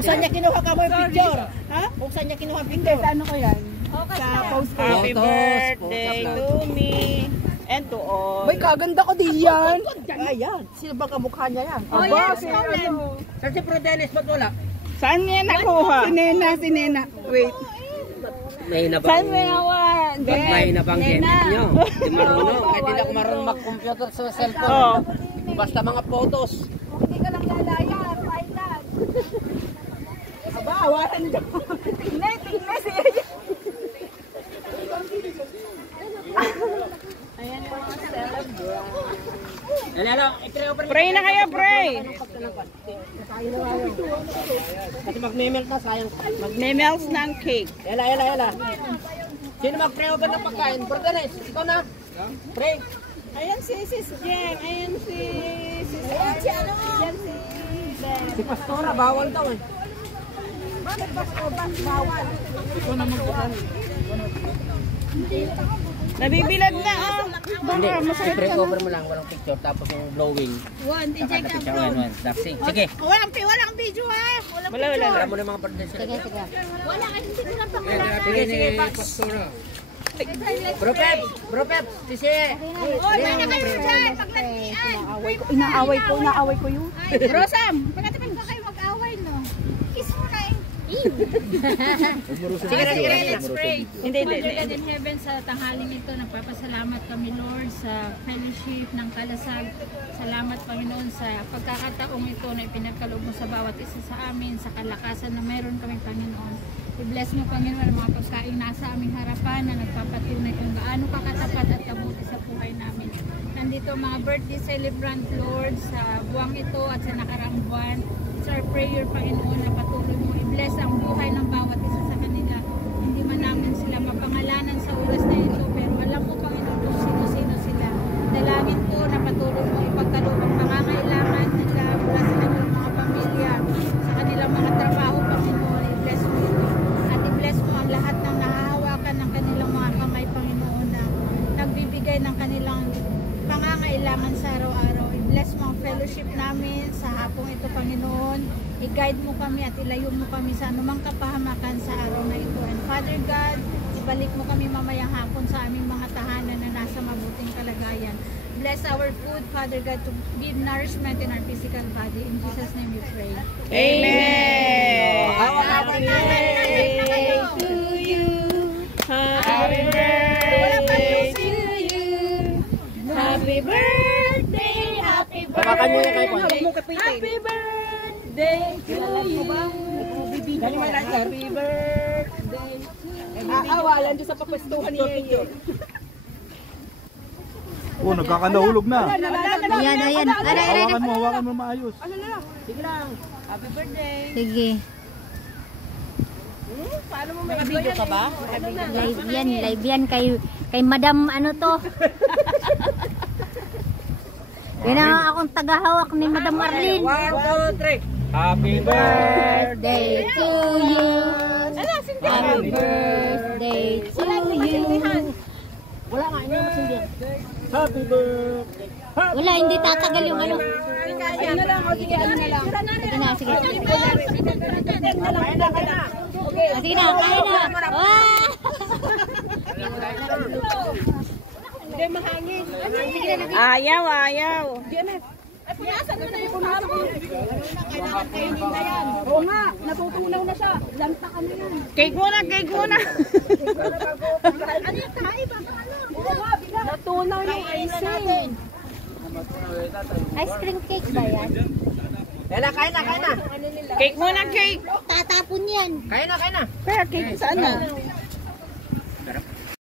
Kung saan niya kinuha ka mo yung picture. Ha? Kung saan niya kinuha ang picture. Sa ano ko yan? Sa post ko. Happy birthday to me. And to all. May kaganda ko din yan. Ayan. Sino ba kamukha niya yan? Aba, si ano. Saan si Prodelis? Ba't wala? Saan niya nakuha? Si Nena. Wait. May na Saan bang mo nakuha? may na bang gamit nyo? Di marunong. Kahit hindi ako marunong mag-computer sa cellphone. Basta mga photos. Hindi ka lang lalaya. Thailand. Aba, awalan dyan. Tingnan siya. Ayan yung mga celebrant. Pray na kayo, pray. Kasi mag-melt na, sayang. Magme-melts ng cake. Yala. Sino mag-pray over ng pagkain? Prodelis, ikaw na. Pray. Ayan si Sis Jeng. Ayan si Sis. Ayan si ano? Ayan si Ben. Si Pastora, bawal daw eh. Bakit bawal? Ikaw na mag-pray. Nabibilad na, oh. Hindi, i-pray over mo lang, walang picture, tapos yung blowing. DJ ka bro. Sige. Walang video ha. Wala. Tara mo na mga Prodelis. Wala kasi hindi ko lang pakilala. Sige, Pax. Bro Pep, sisi. Oy, may na kayo dyan. Paglantian. Inaaway ko yun. Rosam, bakit ba kayo mag-away no? Kiss mo na eh. Sige, Let's pray. Hindi. Father God in heaven, sa tanghaling ito, nagpapasalamat kami Lord sa fellowship ng Kalasag. Salamat Panginoon sa pagkakataong ito na ipinagkaloob mo sa bawat isa sa amin, sa kalakasan na meron kami Panginoon. I-bless mo Panginoon ang mga pagkain nasa aming harapan na nagpapatunay kung gaano kakatapat at kabuti sa buhay namin. Nandito mga birthday celebrant Lord sa buwang ito at sa nakaraang buwan. It's our prayer Panginoon na patuloy mo i-bless ang buhay ng bawat isa sa kanila. Hindi man namin sila mapangalanan sa oras na ito, pero alam mo Panginoon kung sino-sino sila. Dalangin ko na patuloy mo ipagkaloob ang pangangailangan nila mula sa kanilang mga pamilya, sa kanilang mga trabaho Panginoon. I-bless mo ito. At i-bless mo ang lahat ng nahahawakan ng kanilang mga kamay Panginoon na nagbibigay ng kanilang pangangailangan sa araw-araw. I-bless mo ang fellowship namin sa hapong ito Panginoon. I-guide mo kami at ilayo mo kami sa anumang kapahamakan sa araw na ito. And Father God, ibalik mo kami mamayang hapon sa aming mga tahanan na nasa mabuting kalagayan. Bless our food, Father God, to give nourishment in our physical body. In Jesus' name we pray. Amen. Happy birthday to you. Happy birthday to you. Happy birthday, happy Bakakan nyo na kayo po. happy birthday to you. Happy birthday. Aawalan dyan sa papwestuhan ni Yeye. Oh, nagkakanahulog na. Ayan. Hawakan mo maayos. Sige lang. Happy birthday. Sige. Paano mo may video ka ba? Live yan kay Madam ano to. Yan ang akong tagahawak ni Madam Arlene. 1, 2, 3. Happy Birthday to you. Happy birthday to you. Wala nga, hindi mo masindihan. Happy birthday. Wala, hindi tatagal yung ano. Ayun na lang, sige, ayun na lang. Sige na, sige. Sige na, kaya na. Wow! Hindi, mahangin. Ayaw. Punasan mo na yung hapon. Kailangan kainin na yan. Oo nga, natutunaw na siya. Lanta ka na yan. Cake muna. Ano yung kaiba? Natunaw yung icing. Ice cream cake ba yan? Yala, kain na. Cake muna, cake. Tatapon yan. Kain na. Kaya cake saan na?